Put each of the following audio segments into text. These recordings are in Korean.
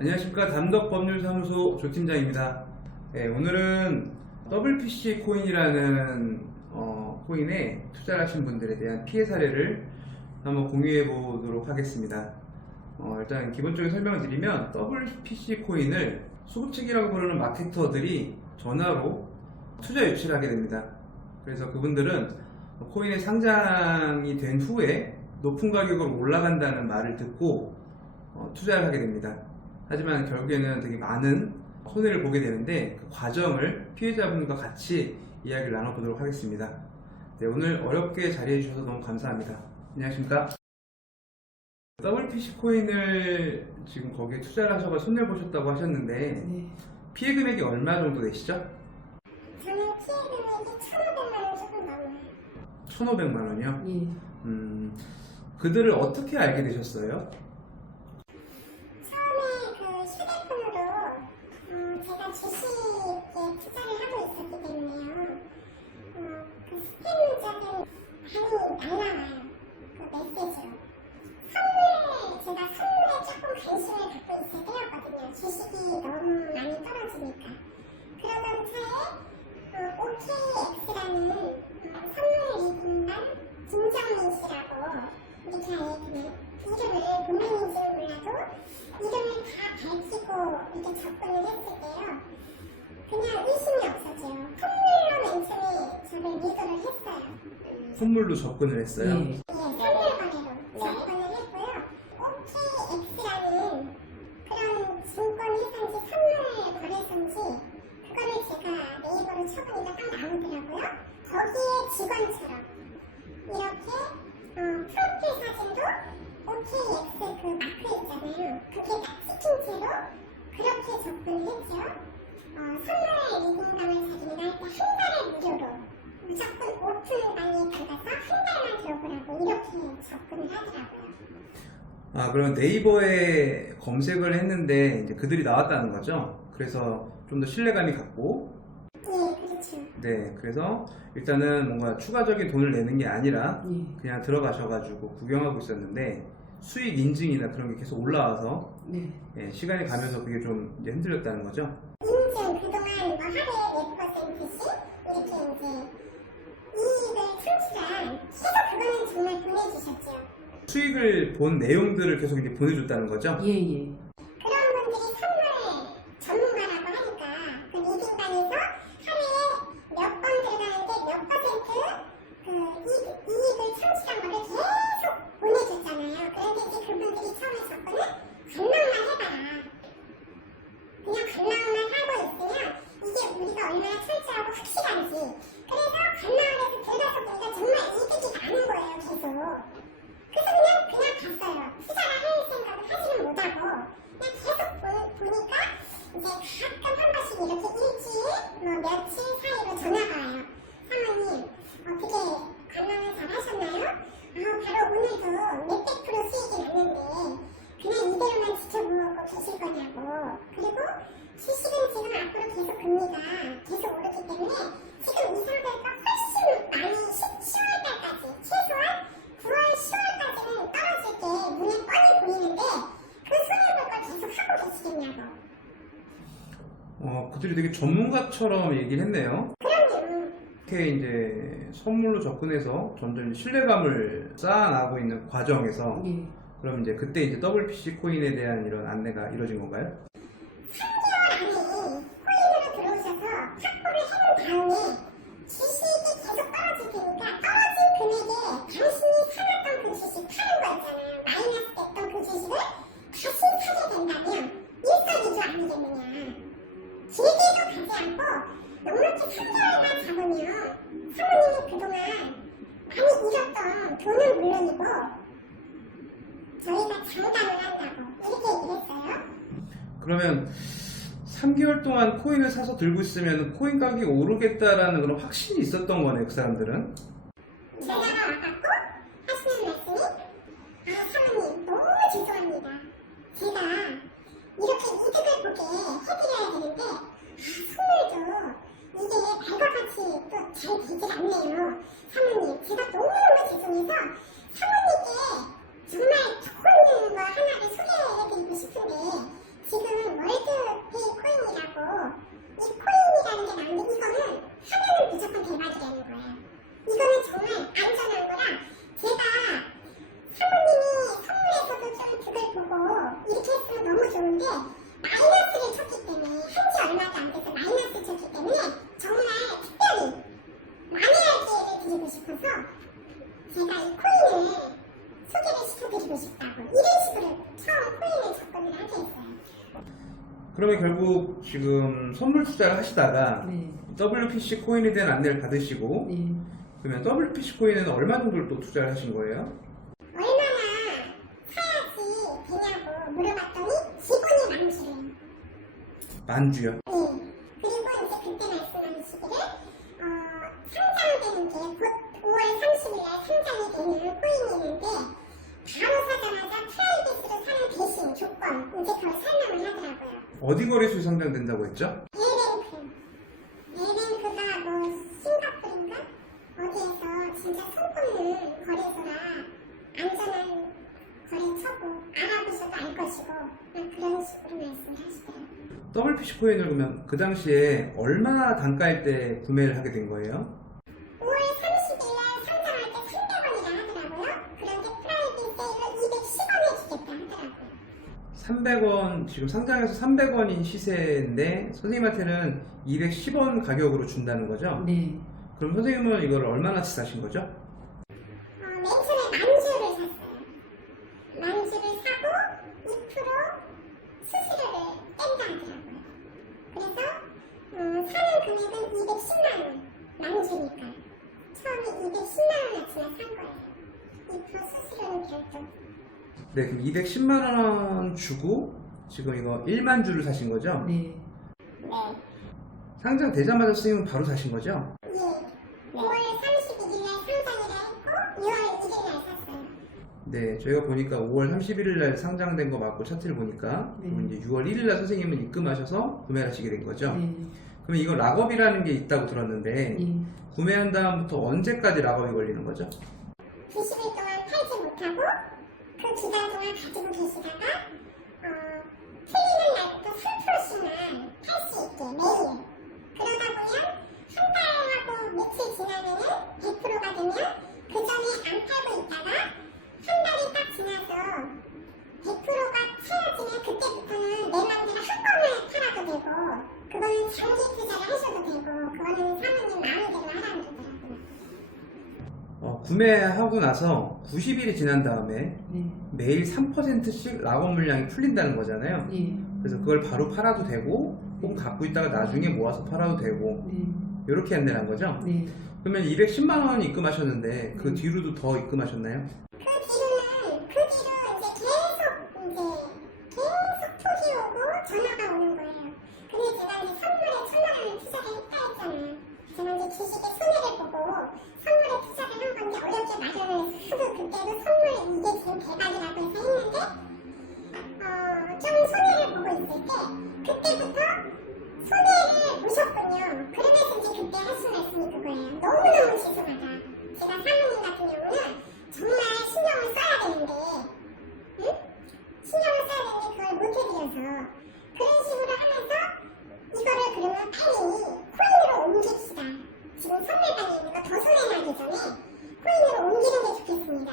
안녕하십니까. 담덕법률사무소 조팀장입니다. 네, 오늘은 WPC 코인이라는 코인에 투자를 하신 분들에 대한 피해 사례를 한번 공유해 보도록 하겠습니다. 일단 기본적인 설명을 드리면 WPC 코인을 수급책이라고 부르는 마케터들이 전화로 투자 유치를 하게 됩니다. 그래서 그분들은 코인의 상장이 된 후에 높은 가격으로 올라간다는 말을 듣고 투자를 하게 됩니다. 하지만 결국에는 되게 많은 손해를 보게 되는데 그 과정을 피해자분과 같이 이야기를 나눠보도록 하겠습니다. 네, 오늘 어렵게 자리해 주셔서 너무 감사합니다. 안녕하십니까. WPC 코인을 지금 거기에 투자를 하셔서 손해 보셨다고 하셨는데 네. 피해 금액이 얼마 정도 되시죠? 저는 피해 금액이 1,500만 원 조금 넘어요. 1,500만 원이요? 예. 그들을 어떻게 알게 되셨어요? 처음에 그 휴대폰으로 제가 주식에 투자를 하고 있었기 때문에요. 그 스팸 문자들이 많이 날라와요. 그 메시지로. 제가 선물에 조금 관심을 갖고 있을 때였거든요. 주식이 너무 많이 떨어지니까. 그러던 차에 OKX라는 선물 리딩만 김정민 씨라고 이렇게 그냥 이름을 본명인지는 몰라도 이름을 다 밝히고 이렇게 접근을 했을 때요. 그냥 의심이 없었죠. 선물로 맨 처음에 저를 미도를 했어요. 선물로 접근을 했어요? 예. 예, 선물 거래로 접근을 했고요. OKX라는 그런 증권회사인지 선물 거래소인지 그거를 제가 네이버로 쳐보니까 딱 나오더라고요. 거기에 직원처럼 이렇게 프로필 사진도 OKX 그 마크 있잖아요. 그게 딱 찍힌 채로 그렇게 접근을 했죠. 선물 리딩감을 자기는 할 때 한 달에 무료로 무조건 오픈방에 들어가서 한 달만 들어보라고 이렇게 접근을 하더라고요. 그럼 네이버에 검색을 했는데 이제 그들이 나왔다는 거죠? 그래서 좀 더 신뢰감이 갔고, 예, 그렇죠. 네, 그래서 일단은 뭔가 추가적인 돈을 내는 게 아니라 예. 그냥 들어가셔가지고 구경하고 있었는데 수익 인증이나 그런 게 계속 올라와서 네. 예, 시간이 가면서 그게 좀 이제 흔들렸다는 거죠? 인증 그동안 뭐 하루에 몇 %씩 이렇게 이제 이익을 창출한 계속 그거는 정말 보내주셨죠. 수익을 본 내용들을 계속 이제 보내줬다는 거죠? 예, 예. 그런 분들이 선물 전문가라고 하니까 그 리딩방에서 하루에 몇 번 들어가는데 몇 % 그 이익을 창출한 거를 계속 보내줬잖아요. 그런데 이제 그분들이 처음에 접근을 갈망만 해봐라. 그냥 갈망만 하고 있으면 이게 우리가 얼마나 철저하고 확실한지. 그래서 갈망을 해서 들어가서 보니까 정말 이득이 나는 거예요, 계속. 그래서 그냥 갔어요. 투자를 할 생각을 하지는 못하고 그냥 계속 보니까 이제 가끔 한 번씩 이렇게 일주일, 뭐 며칠 사이로 전화가 와요. 사모님, 어떻게 관람을 잘 하셨나요? 바로 오늘도 몇백 프로 수익이 났는데 그냥 이대로만 지켜보고 계실 거냐고. 그리고 주식은 지금 앞으로 계속 금리가 계속 오르기 때문에 지금 이 상태에서 훨씬 많이 10월달까지 최소한 9월, 10월까지는 떨어질 게 눈에 뻔히 보이는데 그 손해볼 걸 계속 하고 계시겠냐고. 그들이 되게 전문가처럼 얘기를 했네요. 그럼요. 이렇게 이제 선물로 접근해서 점점 신뢰감을 쌓아나가고 있는 과정에서 예. 그럼 이제 그때 이제 WPC 코인에 대한 이런 안내가 이루어진 건가요? 3개월 안에 코인으로 들어오셔서 확보를 해놓은 다음에 주식이 계속 떨어질 테니까 떨어진 금액에 당신이 사놨던 그 주식 파는 거 있잖아요. 마이너스 됐던 그 주식을 다시 사게 된다면 일석이조 아니겠느냐. 길게도 가지 않고 넉넉히 3개월만 잡으면 사모님이 그동안 많이 잃었던 돈은 물론이고 저희가 장담을 한다고 이렇게 얘기를 했어요. 그러면 3개월 동안 코인을 사서 들고 있으면 코인 가격이 오르겠다라는 그런 확신이 있었던 거네, 그 사람들은. 제가 와갖고 하시는 말씀이 사모님 너무 죄송합니다. 제가 이렇게 이득을 보게 해드려야 되는데 선물도 이게 발과같이 또 잘 되질 않네요. 사모님 제가 너무너무 죄송해서 사모님께 정말 좋은 거 하나를 소개해드리고 싶은데 지금 코인이라고 이 코인이라는 게 나오는데 이거는 하면은 무조건 대박이라는 거예요. 이거는 정말 안전한 거라 제가 사모님이 선물에서도 좀 그걸 보고 이렇게 했으면 너무 좋은데 마이너스를 쳤기 때문에 한지 얼마도 안 돼서 마이너스 쳤기 때문에 정말 특별히 만회할 기회를 드리고 싶어서 제가 이 코인을 소개를 시켜드리고 싶다고 이런 식으로 처음 코인을 접근을 하게 했어요. 그러면 결국 지금 선물 투자를 하시다가 네. WPC 코인에 대한 안내를 받으시고 네. 그러면 WPC 코인에는 얼마 정도를 또 투자를 하신 거예요? 얼마나 사야지 되냐고 물어봤더니 기본이 만주래요. 만주요. 네. 그리고 이제 그때 말씀하시기를 상장되는 게 곧 5월 30일 날 상장이 되는 코인이 있는데 바로 사자마자 프라이빗으로 사는 대신 조건 이제 그걸 설명을 하더라고요. 어디 거래소에 상장된다고 했죠? 에랭크가 뭐 싱가포르인가? 어디에서 진짜 손꼽는 거래소라 안전한 거래처고 알아보셔도 알 것이고 그런 식으로 말씀을 하시더라고요. WPC 코인을 그러면 그 당시에 얼마 단가일 때 구매를 하게 된 거예요? 5월 30일 날 상장할 때 300원이라 하더라고요. 그런데 프라이빗 세일로 210원에 주겠다 하더라고요. 300원, 지금 상장해서 300원인 시세인데 선생님한테는 210원 가격으로 준다는 거죠? 네. 그럼 선생님은 이걸 얼마나치 사신 거죠? 맨 처음에 만주를 샀어요. 만주를 사고 2% 수수료를 뗀다 하더라고요. 그래서 사는 금액은 210만 원. 만주니까. 처음에 210만 원어치만 산 거예요. 2% 수수료는 별도. 네, 그럼 210만 원 주고 지금 이거 1만 주를 사신 거죠? 네. 네. 상장되자마자 선생님은 바로 사신 거죠? 예. 5월 31일 날 상장이라 했고 6월 1일 날 샀어요. 네, 저희가 보니까 5월 31일 날 상장된 거 맞고 차트를 보니까 네. 그럼 이제 6월 1일 날 선생님은 입금하셔서 구매를 하시게 된 거죠? 네. 그러면 이거 락업이라는 게 있다고 들었는데 예. 구매한 다음부터 언제까지 락업이 걸리는 거죠? 90일 동안 팔지 못하고 그 기간 동안 가지고 계시다가 틀리는 날부터 3%씩만 팔 수 있게 매일 그러다 보면 한 달하고 며칠 지나면은 100%가 되면 그 전에 안 팔고 있다가 한 달이 딱 지나서 100%가 채워지면 그때부터는 내 맘대로 한꺼번에 팔아도 되고 그거는 장기 투자를 하셔도 되고 그거는 사모님 마음대로 하라는 거더라고요. 구매하고 나서 90일이 지난 다음에 네. 매일 3%씩 락업 물량이 풀린다는 거잖아요. 예. 그래서 그걸 바로 팔아도 되고 혹은 갖고 있다가 나중에 모아서 팔아도 되고 네. 이렇게 안내를 한 거죠. 네. 그러면 210만 원 입금하셨는데 그 네. 뒤로도 더 입금하셨나요? 그 뒤로 이제 계속 톡이 오고 전화가 오는 거예요. 근데 제가 이제 선물에 1,000만 원을 투자를 했다 했잖아요. 제가 이제 주식에 손해를 보고 선물에 투자를 한 건데 어렵게 마련을 해서 그때도 선물 이게 지금 대박이라고 해서 했는데 좀 손해를 보고 있을 때 그때부터 손해를 보셨군요. 그러면서 이제 그때 하신 말씀이 그거예요. 너무너무 죄송하다. 제가 사모님 같은 경우는 정말 신경을 써야 되는데 응? 신경을 써야 되는데 그걸 못 해드려서 그런 식으로 하면서 이거를 그러면 빨리 코인으로 옮깁시다. 지금 선물방에 있는 거 더 손해나기 전에 코인으로 옮기는 게 좋겠습니다.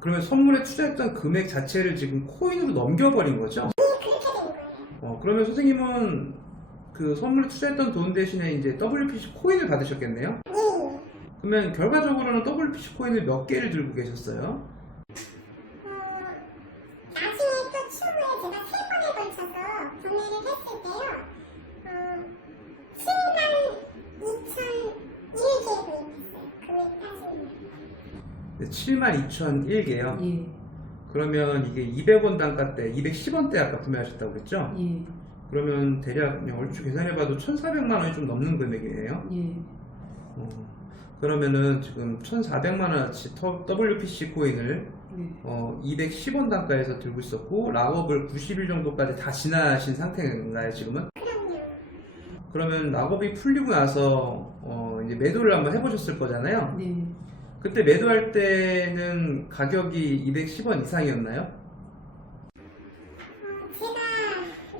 그러면 선물에 투자했던 금액 자체를 지금 코인으로 넘겨버린 거죠? 네, 그렇게 된 거예요. 그러면 선생님은 그 선물에 투자했던 돈 대신에 이제 WPC 코인을 받으셨겠네요? 네. 그러면 결과적으로는 WPC 코인을 몇 개를 들고 계셨어요? 나중에 또 추후에 제가 3번에 걸쳐서 구매를 했을 때요. 72,001개 구입했어요. 금액 따지면. 네, 72,001개요? 예. 그러면 이게 200원 단가 때 210원대 아까 구매하셨다고 그랬죠? 예. 그러면 대략 그냥 얼추 계산해봐도 1,400만 원이 좀 넘는 금액이에요. 예. 그러면은 지금 1,400만 원어치 WPC 코인을 네. 210원 단가에서 들고 있었고 락업을 90일 정도까지 다 지나신 상태인가요 지금은? 그럼요. 그러면 락업이 풀리고 나서 이제 매도를 한번 해보셨을 거잖아요. 네. 그때 매도할 때는 가격이 210원 이상이었나요? 제가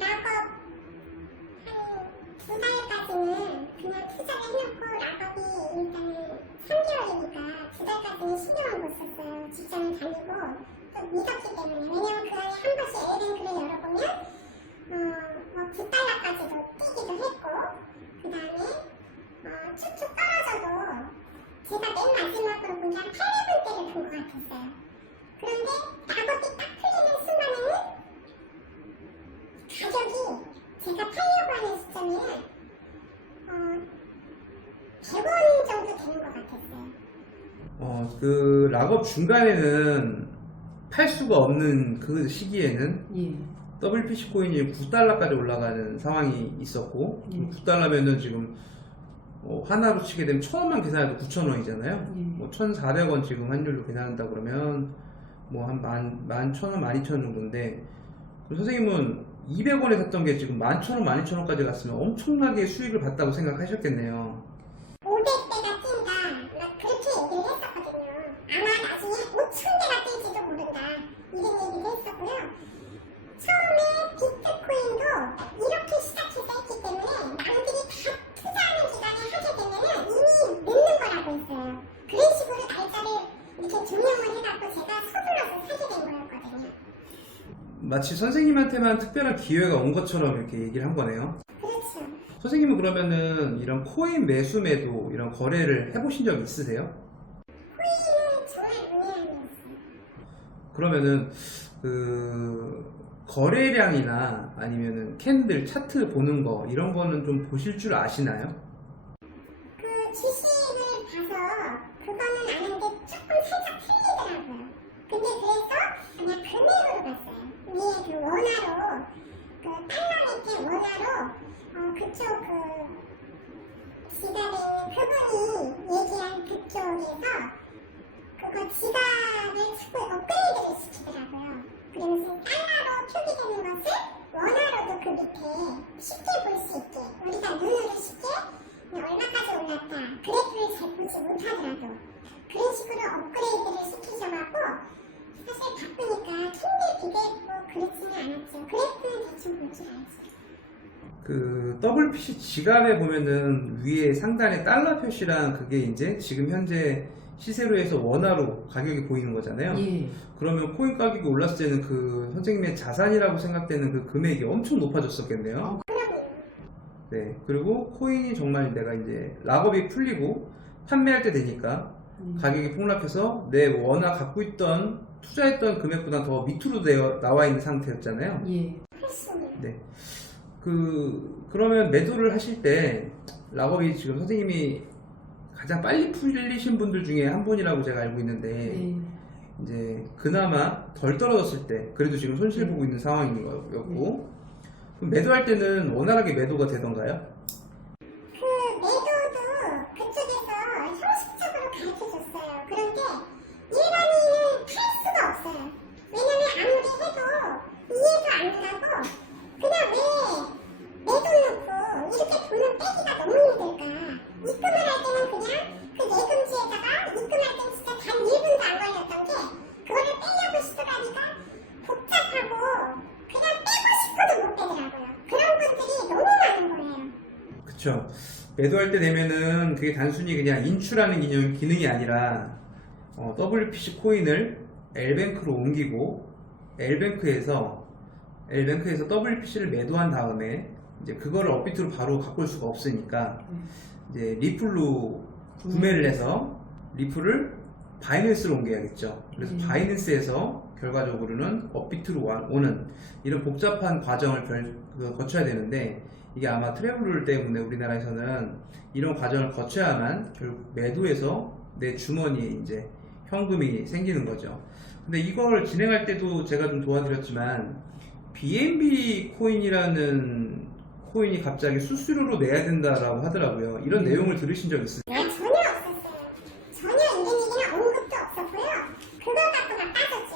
락업 그 락업 중간에는 팔 수가 없는 그 시기에는 예. WPC 코인이 9달러까지 올라가는 상황이 있었고, 예. 9달러면은 지금 하나로 치게 되면 1,000원만 계산해도 9,000원이잖아요. 예. 뭐 1,400원 지금 환율로 계산한다 그러면 뭐 한 11,000원, 12,000원 정도인데, 선생님은 200원에 샀던 게 지금 11,000원, 12,000원까지 갔으면 엄청나게 수익을 봤다고 생각하셨겠네요. 500대가 뛴다. 막 그렇게 얘기를 했었거든요. 아마 나중에 5,000대가 뛸지도 모른다. 이런 얘기를 했었고요. 처음에 비트코인도 이렇게 시작해서 했기 때문에 남들이 다 투자하는 기간에 하게 되면은 이미 늦는 거라고 했어요. 그런 식으로 날짜를 이렇게 조명을 해갖고 제가 서둘러서 사게 된 거였거든요. 마치 선생님한테만 특별한 기회가 온 것처럼 이렇게 얘기를 한 거네요. 그렇죠. 선생님은 그러면은 이런 코인 매수 매도 이런 거래를 해보신 적 있으세요? 코인은 정말 문외한이었어요. 그러면은 그 거래량이나 아니면은 캔들 차트 보는 거 이런 거는 좀 보실 줄 아시나요? 그 주식을 봐서 그거는 아는데 조금 살짝 틀리더라고요. 근데 그래서 그냥 금액으로 봤어요. 위에 그 원화로 그 달러 밑에 원화로 그쪽 그 지갑에 있는 그분이 얘기한 그쪽에서 그거 지갑을 자꾸 업그레이드를 시키더라고요. 그러면서 달러로 표기되는 것을 원화로도 그 밑에 쉽게 볼 수 있게 우리가 눈으로 쉽게 얼마까지 올랐다 그래프를 잘 보지 못하더라도 그런 식으로 업그레이드를 시키셔갖고 사실 바쁘니까 캔들 비교했고 그렇지는 않았죠. 그래프는 대충 볼 줄 알죠. 그 WPC 지갑에 보면은 위에 상단에 달러 표시랑 그게 이제 지금 현재 시세로 해서 원화로 가격이 보이는 거잖아요. 예. 그러면 코인 가격이 올랐을 때는 그 선생님의 자산이라고 생각되는 그 금액이 엄청 높아졌었겠네요. 네. 그리고 코인이 정말 내가 이제 락업이 풀리고 판매할 때 되니까 가격이 폭락해서 내 원화 갖고 있던 투자했던 금액보다 더 밑으로 나와 있는 상태였잖아요. 예. 훨씬 네. 그러면 매도를 하실 때 락업이 지금 선생님이 가장 빨리 풀리신 분들 중에 한 분이라고 제가 알고 있는데 예. 이제 그나마 덜 떨어졌을 때 그래도 지금 손실 보고 있는 상황인 거였고 그럼 매도할 때는 원활하게 매도가 되던가요? 그 매도도 그쪽에서 형식적으로 가르쳐줬어요. 그런데 일반인은 팔 수가 없어요. 왜냐면 아무리 해도 이해가 안 가고 그냥 왜 매도 넣고 이렇게 돈을 빼기가 너무 힘들까. 입금을 할 때는 그냥 그 예금지에다가 입금할 땐 진짜 단 1분도 안 걸렸던 게 그거를 빼려고 시도하니까 복잡하고 그냥 빼고 싶어도 못 빼더라고요. 그런 분들이 너무 많은 거예요. 그쵸. 매도할 때 되면은 그게 단순히 그냥 인출하는 기능이 아니라 WPC 코인을 L뱅크로 옮기고 L뱅크에서 WPC를 매도한 다음에 이제 그거를 업비트로 바로 갖고 올 수가 없으니까 이제 리플로 구매를 해서 리플을 바이낸스로 옮겨야겠죠. 그래서 바이낸스에서 결과적으로는 업비트로 오는 이런 복잡한 과정을 거쳐야 되는데 이게 아마 트래블룰 때문에 우리나라에서는 이런 과정을 거쳐야만 결국 매도해서 내 주머니에 이제 현금이 생기는 거죠. 근데 이걸 진행할 때도 제가 좀 도와드렸지만 BNB 코인이라는 코인이 갑자기 수수료로 내야 된다라고 하더라고요. 이런 내용을 들으신 적 있으세요? 전혀 없었어요. 전혀 이런 얘기는 언급도 없었고요. 그걸 갖고 막 따졌죠.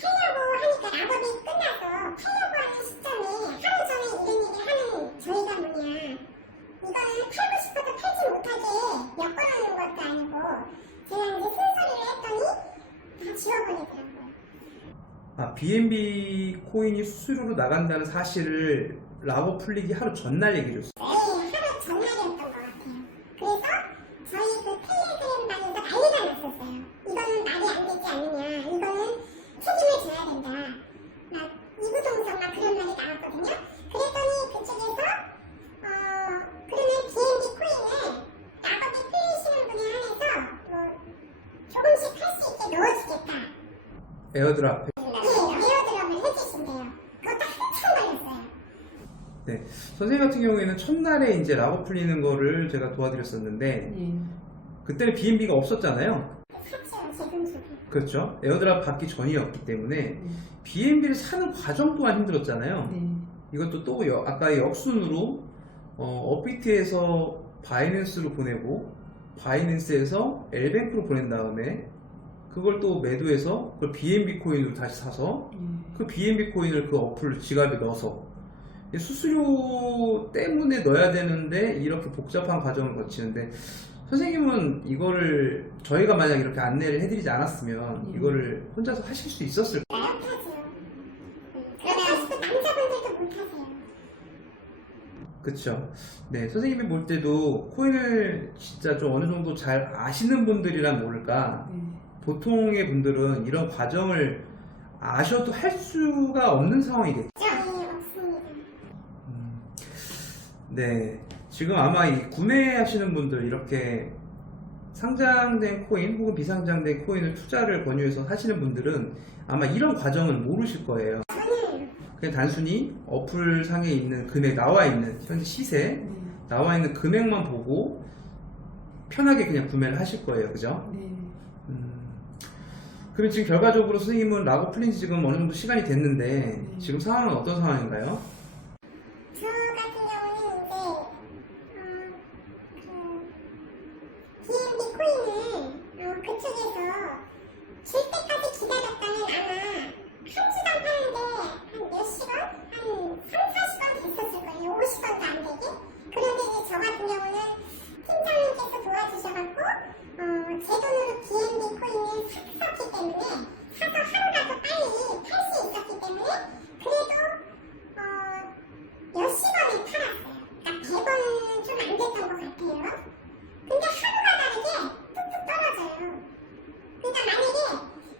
팔려고 하니까 락업이 끝나서 팔려고 하는 시점에 하루 전에 이런 얘기를 하는 저희가 뭐냐. 이거는 팔고 싶어도 팔지 못하게 엮어놓는 것도 아니고 제가 이제 순서리를 했더니 다 지워버리더라고요. BNB 코인이 수수료로 나간다는 사실을 락업 풀리기 하루 전날 얘기해 줬어요. 네, 하루 전날이었던 것 같아요. 그래서 저희 그 텔레그램방에서 난리가 났었어요. 이거는 말이 안 되지 않느냐. 이거는 책임을 져야 된다. 막 이구동성 막 그런 말이 나왔거든요. 그랬더니 그쪽에서 그러면 BNB 코인을 락업이 풀리시는 분에 한해서 뭐 조금씩 할 수 있게 넣어주겠다. 에어드랍. 네, 에어드랍을 해주신대요. 그것도 한참 걸렸어요. 네. 선생님 같은 경우에는 첫날에 이제 락업 풀리는 거를 제가 도와드렸었는데 예. 그때는 BNB가 없었잖아요. 3일 그렇죠. 에어드랍 받기 전이었기 때문에 BNB를 사는 과정 또한 힘들었잖아요. 네. 이것도 또 아까의 역순으로 업비트에서 바이낸스로 보내고 바이낸스에서 엘뱅크로 보낸 다음에 그걸 또 매도해서 그걸 BNB 코인으로 다시 사서 그 BNB 코인을 그 어플 지갑에 넣어서 수수료 때문에 넣어야 되는데 이렇게 복잡한 과정을 거치는데 선생님은 이거를 저희가 만약 이렇게 안내를 해드리지 않았으면 이거를 혼자서 하실 수 있었을까요? 못하죠. 그러면 남자분들도 못하세요. 그쵸. 네, 선생님이 볼 때도 코인을 진짜 좀 어느 정도 잘 아시는 분들이란 모를까. 보통의 분들은 이런 과정을 아셔도 할 수가 없는 상황이겠죠. 네, 없습니다. 네, 지금 아마 이 구매하시는 분들 이렇게 상장된 코인 혹은 비상장된 코인을 투자를 권유해서 하시는 분들은 아마 이런 과정을 모르실 거예요. 저는 그냥 단순히 어플 상에 있는 금액 나와 있는 현재 시세 나와 있는 금액만 보고 편하게 그냥 구매를 하실 거예요, 그죠? 그럼 지금 결과적으로 선생님은 라고 풀린 지 지금 어느 정도 시간이 됐는데 지금 상황은 어떤 상황인가요? 저 같은 경우는 이제 BNB 코인을 그쪽에서 줄 때까지 기다렸다면 아마 한 주당 파는데 한 몇십 원? 한 3, 40원 됐었을 거예요. 50원도 안 되게. 그런데 이제 저 같은 경우는 팀장님께서 도와주셔갖고 제 돈으로 BNB 코인을 샀었기 때문에 사서 하루라도 빨리 팔 수 있었기 때문에 그래도 몇십 원에 팔았어요. 그러니까 100원은 좀 안 됐던 것 같아요. 근데 하루가 다르게 뚝뚝 떨어져요. 그러니까 만약에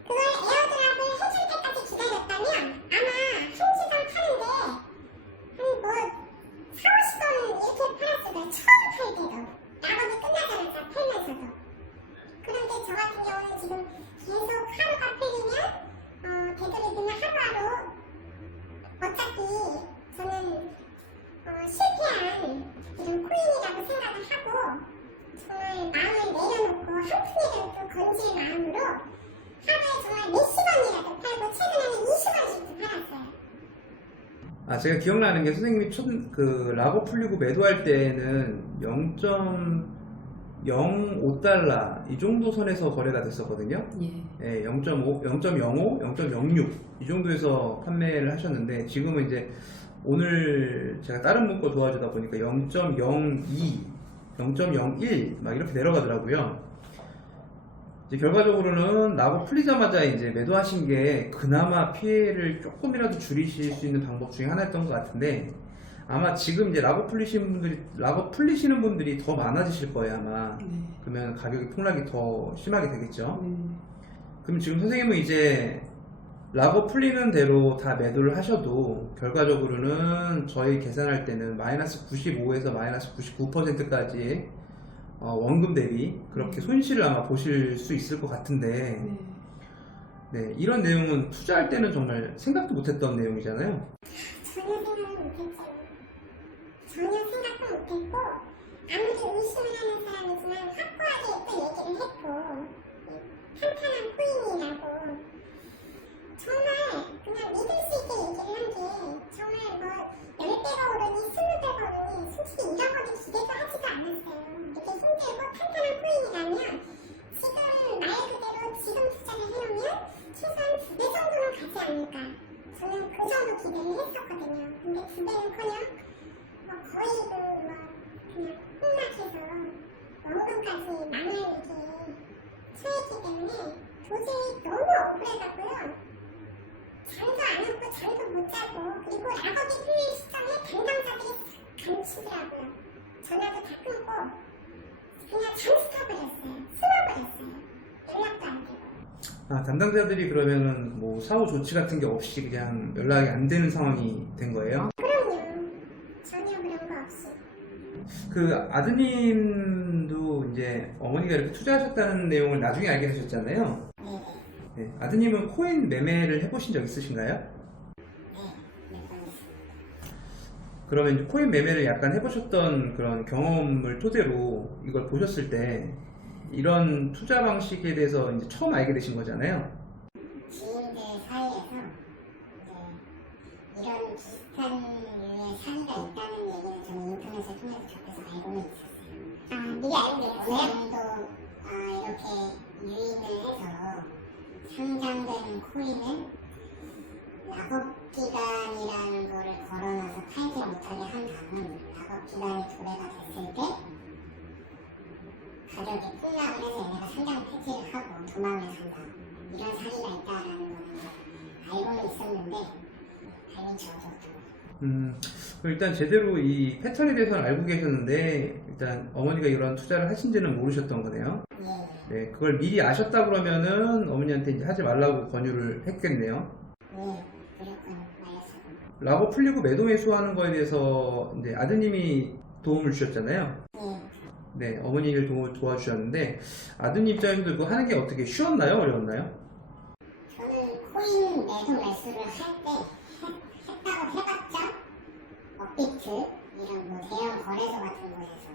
그걸 에어드랍을 해줄 때까지 기다렸다면 아마 한 주당 파는데 한 뭐 4, 50원 이렇게 팔았을 거예요. 처음 팔 때도. 작업이 끝나자마자 팔면서도. 그런데 저 같은 경우는 지금 계속 하루가 풀리면 되도록이면 하루하루 어차피 저는 실패한 이런 코인이라고 생각을 하고 정말 마음을 내려놓고 한 푼이라도 건질 마음으로 하루에 정말 몇십 원이라도 팔고 최근에는 20원씩도 팔았어요. 아, 제가 기억나는 게 선생님이 그 라고 풀리고 매도할 때는 0.05달러 이 정도 선에서 거래가 됐었거든요. 예, 0.5, 0.05, 0.06 이 정도에서 판매를 하셨는데 지금은 이제 오늘 제가 다른 분 거 도와주다 보니까 0.02, 0.01 막 이렇게 내려가더라고요. 이제 결과적으로는 라고 풀리자마자 이제 매도하신 게 그나마 피해를 조금이라도 줄이실 수 있는 방법 중에 하나였던 것 같은데 아마 지금 이제 라고 풀리시는 분들이 더 많아지실 거예요, 아마. 그러면 가격이 폭락이 더 심하게 되겠죠. 그럼 지금 선생님은 이제 라고 풀리는 대로 다 매도를 하셔도 결과적으로는 저희 계산할 때는 마이너스 95에서 마이너스 99%까지 원금 대비 그렇게 손실을 아마 보실 수 있을 것 같은데 네, 이런 내용은 투자할 때는 정말 생각도 못했던 내용이잖아요. 전혀 생각을 못했죠. 전혀 생각도 못했고 아무리 의심을 하는 사람이지만 확고하게 또 얘기를 했고 탄탄한 코인이라고 정말 그냥 믿을 수 있게 얘기를 한 게 정말 뭐 10배가 오르니 20배가 오르니 솔직히 이런 거는 기대도 하지도 않았어요. 이렇게 힘들고 탄탄한 코인이라면 지금 말 그대로 지금 투자를 해놓으면 최소한 2배 정도는 가지 않을까. 저는 그 정도 기대를 했었거든요. 근데 2배는커녕 거의 그냥 폭락해서 원금까지 망할 일에 처했기 때문에 도저히 너무 억울해갖고요. 잠도 안 오고 잠도 못 자고 그리고 락업이 풀릴 시점에 담당자들이 감추더라고요. 전화도 다 끊고 그냥 잠수타버렸어요. 숨어버렸어요. 연락도 안 되고. 아, 담당자들이 그러면은 뭐 사후 조치 같은 게 없이 그냥 연락이 안 되는 상황이 된 거예요? 그럼요. 전혀 그런 거 없이. 그 아드님도 이제 어머니가 이렇게 투자하셨다는 내용을 나중에 알게 되셨잖아요. 네, 아드님은 코인 매매를 해보신 적 있으신가요? 그러면 코인 매매를 약간 해보셨던 그런 경험을 토대로 이걸 보셨을 때 이런 투자 방식에 대해서 이제 처음 알게 되신 거잖아요. 지인들 사이에서 이제 이런 비슷한 류의 사례가 있다는 얘기는 저는 인터넷을 통해서 접해서 알고는 있었어요. 미리 알고 계셨어요? 정도 이렇게 유인을 해서 상장되는 코인은 낙업기간이라는 거를 걸어놔서 팔지 못하게 한 다음 낙업기간이 도래가 됐을 때 가격이 폭락을 해서 얘네가 상장 폐지를 하고 도망을 간다. 이런 사례가 있다라는 거는 알고는 있었는데 알린 적이 없더라고요. 그럼 일단 제대로 이 패턴에 대해서는 알고 계셨는데 일단 어머니가 이런 투자를 하신지는 모르셨던 거네요. 예. 네, 그걸 미리 아셨다 그러면은 어머니한테 이제 하지 말라고 권유를 했겠네요. 네, 무조건 말렸어요. 라고 풀리고 매도 매수하는 거에 대해서 이제 아드님이 도움을 주셨잖아요. 예. 네, 어머니를 도와주셨는데 아드님 입장에서도 그거 하는 게 어떻게 쉬웠나요? 어려웠나요? 저는 코인 매도 매수를 할 때 했다고 해봤자 업비트 이런 뭐 대형 거래소 같은 곳에서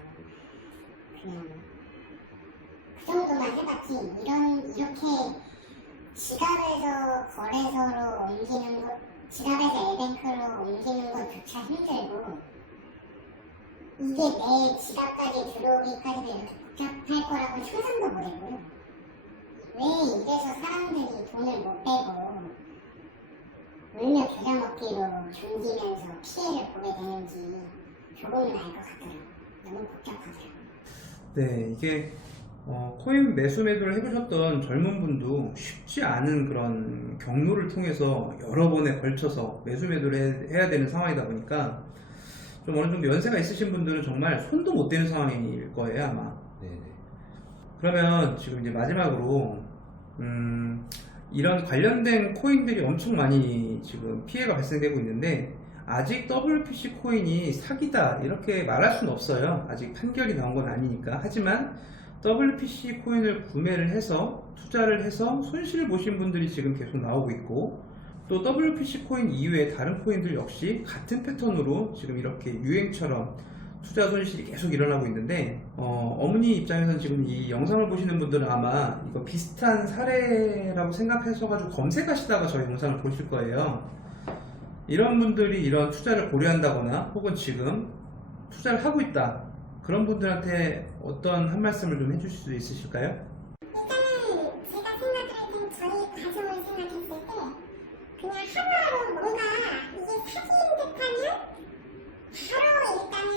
그냥 그 정도만 해봤지 이렇게 지갑에서 거래소로 옮기는 것, 지갑에서 에뱅크로 옮기는 것조차 힘들고 이게 내 지갑까지 들어오기까지도 이렇게 복잡할 거라고 상상도 못했고요. 왜 이래서 사람들이 돈을 못 빼고 울며 겨자 먹기로 견디면서 피해를 보게 되는지 조금은 알 것 같더라고요. 너무 복잡하더라고요. 네, 이게 코인 매수 매도를 해보셨던 젊은 분도 쉽지 않은 그런 경로를 통해서 여러 번에 걸쳐서 매수 매도를 해야 되는 상황이다 보니까 좀 어느 정도 연세가 있으신 분들은 정말 손도 못 대는 상황일 거예요, 아마. 네네. 그러면 지금 이제 마지막으로 이런 관련된 코인들이 엄청 많이 지금 피해가 발생되고 있는데 아직 WPC 코인이 사기다 이렇게 말할 수는 없어요. 아직 판결이 나온 건 아니니까. 하지만 WPC 코인을 구매를 해서 투자를 해서 손실을 보신 분들이 지금 계속 나오고 있고 또 WPC 코인 이외에 다른 코인들 역시 같은 패턴으로 지금 이렇게 유행처럼 투자 손실이 계속 일어나고 있는데 어머니 입장에서는 지금 이 영상을 보시는 분들은 아마 이거 비슷한 사례라고 생각하셔가지고 검색하시다가 저희 영상을 보실 거예요. 이런 분들이 이런 투자를 고려한다거나 혹은 지금 투자를 하고 있다 그런 분들한테 어떤 한 말씀을 좀 해주실 수 있으실까요? 일단은 제가 생각할 땐 저희 가정을 생각했을 때 그냥 하루하루 뭔가 이게 사기인 듯하면 바로 일단은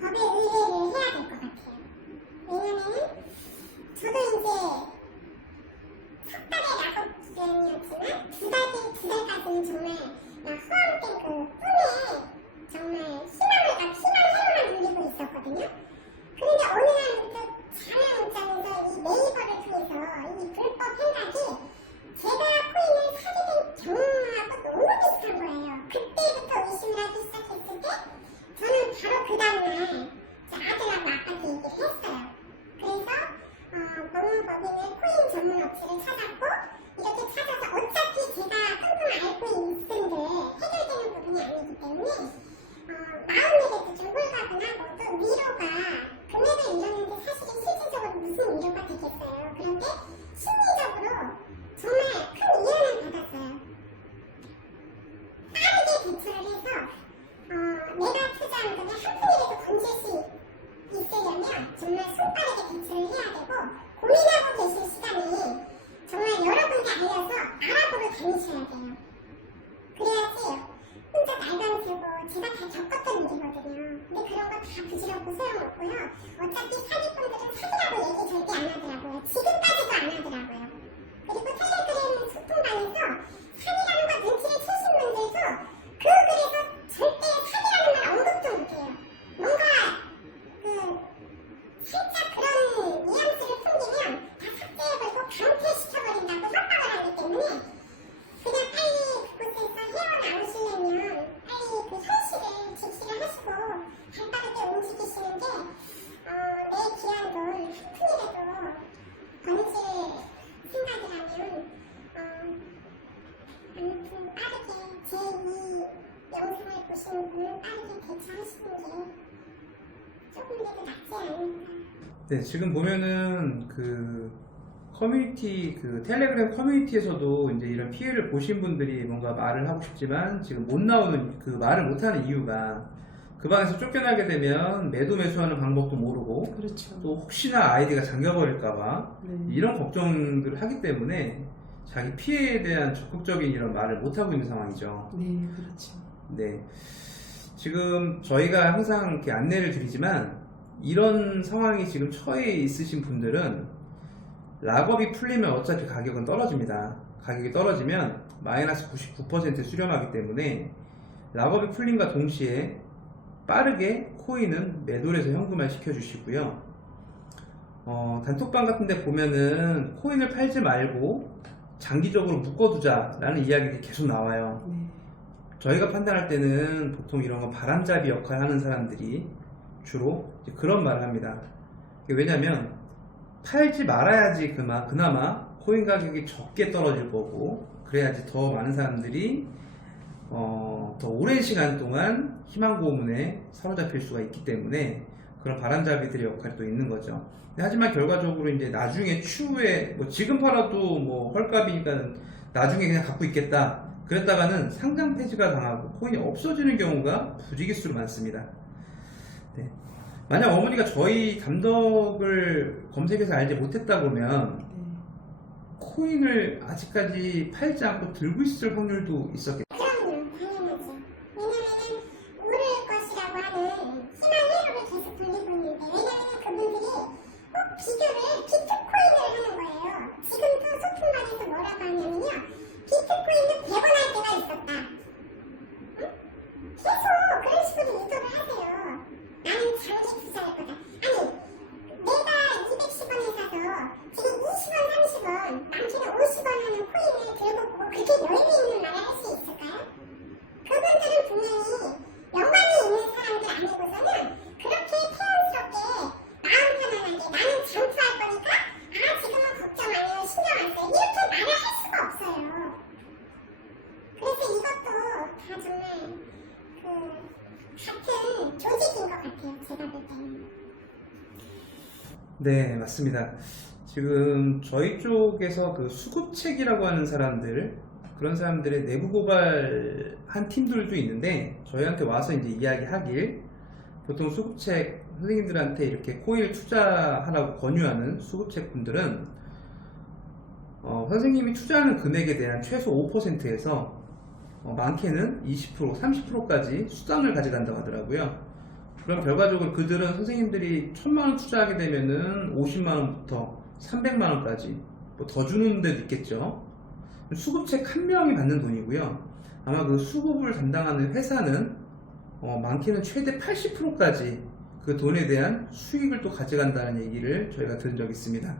법에 의뢰를 해야 될 것 같아요. 왜냐면은 저도 이제 석 달의 낙업 기간이었지만 두 달까지는 정말 나 허황된 그 꿈에 정말 희망으로만 누리고 있었거든요. 그런데 어느 날부터 자는 입장에서 이 네이버를 통해서 이 불법 행각이 제가 코인을 사게 된 경우하고 너무 비슷한 거예요. 그때부터 의심을 하기 시작했을 때 저는 바로 그 다음날 아들하고 아빠한테 얘기를 했어요. 그래서 법인을 코인 전문 업체를 찾았고 이렇게 찾아서 어차피 제가 한번 알고 있은데 해결되는 부분이 아니기 때문에 마음에도 좀 홀가분하고 또 위로가 금액을 잃었는데 사실은 실질적으로 무슨 위로가 되겠어요. 그런데 심리적으로 정말 큰 위안을 받았어요. 빠르게 대처를 해서 내가 투자한 돈을 한 푼이라도 건질 수 있으려면 정말 손빠르게 대처를 해야 되고 고민하고 계실 시간이 정말 여러 군데 알려서 알아보러 다니셔야 돼요. 그래야지 혼자 날밤 새고 제가 다 겪었던 일이거든요. 근데 그런 거 다 부질없고 소용없고요. 어차피 사기꾼들은 사기라고 얘기 절대 안 하더라고요. 지금까지도 안 하더라고요. 그리고 텔레그램 소통방에서 사기라는 거 눈치를 채신 분들도 그 글에서 절대 사기라는 말 언급도 못해요. 뭔가 살짝 그런 뉘앙스를 풍기면 다 삭제해버리고 강퇴시켜버린다고 협박을 하기 때문에 그냥 빨리 그곳에서 헤어나오시려면 빨리 그 현실을 직시를 하시고 발빠르게 움직이시는 게 내 귀한 돈 한 푼이라도 건질 생각이라면 아무튼 빠르게 제 이 영상을 보시는 분은 빠르게 대처하시는 게 조금이라도 낫지 않을까. 네, 지금 보면은 그 커뮤니티, 그 텔레그램 커뮤니티에서도 이제 이런 피해를 보신 분들이 뭔가 말을 하고 싶지만 지금 못 나오는, 그 말을 못 하는 이유가 그 방에서 쫓겨나게 되면 매도매수하는 방법도 모르고 그렇죠. 또 혹시나 아이디가 잠겨버릴까봐 네. 이런 걱정들을 하기 때문에 자기 피해에 대한 적극적인 이런 말을 못 하고 있는 상황이죠. 네, 그렇죠. 네. 지금 저희가 항상 이렇게 안내를 드리지만 이런 상황이 지금 처해 있으신 분들은 락업이 풀리면 어차피 가격은 떨어집니다. 가격이 떨어지면 마이너스 99% 수렴하기 때문에 락업이 풀림과 동시에 빠르게 코인은 매도를 해서 현금화 시켜주시고요. 단톡방 같은 데 보면은 코인을 팔지 말고 장기적으로 묶어두자 라는 이야기들이 계속 나와요. 네. 저희가 판단할 때는 보통 이런 거 바람잡이 역할을 하는 사람들이 주로 이제 그런 말을 합니다. 왜냐면 팔지 말아야지 그나마 코인 가격이 적게 떨어질 거고 그래야지 더 많은 사람들이 더 오랜 시간 동안 희망 고문에 사로잡힐 수가 있기 때문에 그런 바람잡이들의 역할이 또 있는 거죠. 하지만 결과적으로 이제 나중에 추후에 뭐 지금 팔아도 뭐 헐값이니까 나중에 그냥 갖고 있겠다 그랬다가는 상장 폐지가 당하고 코인이 없어지는 경우가 부지기수로 많습니다. 네. 만약 어머니가 저희 담덕을 검색해서 알지 못했다 그러면 네. 코인을 아직까지 팔지 않고 들고 있을 확률도 있었겠죠. 그럼요, 당연하죠. 왜냐면은 오를 것이라고 하는 희망 회로를 계속 돌리고 있는데, 왜냐면은 그분들이 꼭 비교를 비트코인을 하는 거예요. 지금도 소품방에서 뭐라고 하냐면요, 비트코인은 100원 할 때가 있었다. 응? 계속 그런 식으로 유도를 하세요. 나는 장기 투자할 거다. 아니, 내가 210원에 사서 지금 20원, 30원, 많게는 50원 하는 코인을 들고 보고 그렇게 여유 있는 말을 할 수 있을까요? 그분들은 분명히 영광이 있는 사람들 아니고서는 그렇게 태연스럽게 마음 편안하게 나는 장투할 거니까 지금은 걱정 안 해요, 신경 안 써요 이렇게 말을 할 수가 없어요. 그래서 이것도 다 정말 같은 조직인 것 같아요, 제가 볼 때는. 네, 맞습니다. 지금 저희 쪽에서 그 수급책이라고 하는 사람들, 그런 사람들의 내부 고발한 팀들도 있는데 저희한테 와서 이제 이야기하길 보통 수급책 선생님들한테 이렇게 코인을 투자하라고 권유하는 수급책 분들은 선생님이 투자하는 금액에 대한 최소 5%에서 많게는 20%, 30%까지 수당을 가져간다고 하더라고요. 그럼 결과적으로 그들은 선생님들이 1000만원 투자하게 되면은 50만원부터 300만원까지 뭐 더 주는 데도 있겠죠. 수급책 한 명이 받는 돈이고요. 아마 그 수급을 담당하는 회사는 많게는 최대 80%까지 그 돈에 대한 수익을 또 가져간다는 얘기를 저희가 들은 적이 있습니다.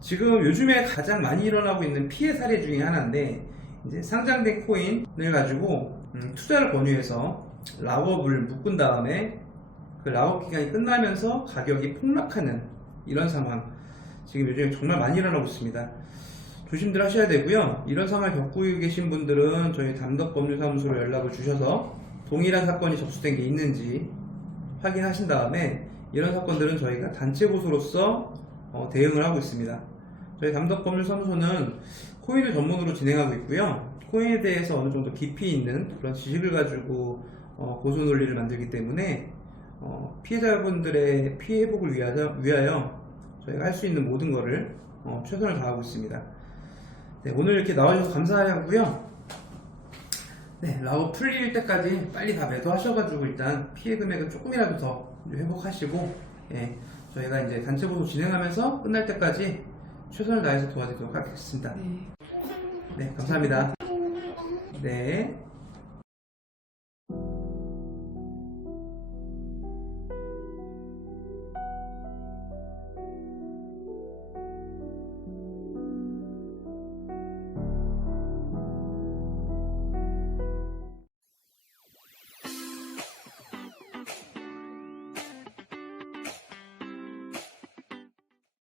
지금 요즘에 가장 많이 일어나고 있는 피해 사례 중에 하나인데 이제 상장된 코인을 가지고 투자를 권유해서 락업을 묶은 다음에 그 락업 기간이 끝나면서 가격이 폭락하는 이런 상황 지금 요즘에 정말 많이 일어나고 있습니다. 조심들 하셔야 되고요. 이런 상황을 겪고 계신 분들은 저희 담덕법률사무소로 연락을 주셔서 동일한 사건이 접수된 게 있는지 확인하신 다음에 이런 사건들은 저희가 단체 고소로서 대응을 하고 있습니다. 저희 담덕법률사무소는 코인을 전문으로 진행하고 있고요. 코인에 대해서 어느 정도 깊이 있는 그런 지식을 가지고 고소 논리를 만들기 때문에 피해자분들의 피해 회복을 위하여 저희가 할 수 있는 모든 것을 최선을 다하고 있습니다. 네, 오늘 이렇게 나와주셔서 감사하고요. 네, 락업 풀릴 때까지 빨리 다 매도하셔가지고 일단 피해 금액은 조금이라도 더 회복하시고 예, 저희가 이제 단체 고소 진행하면서 끝날 때까지 최선을 다해서 도와드리도록 하겠습니다. 네. 네, 감사합니다. 네.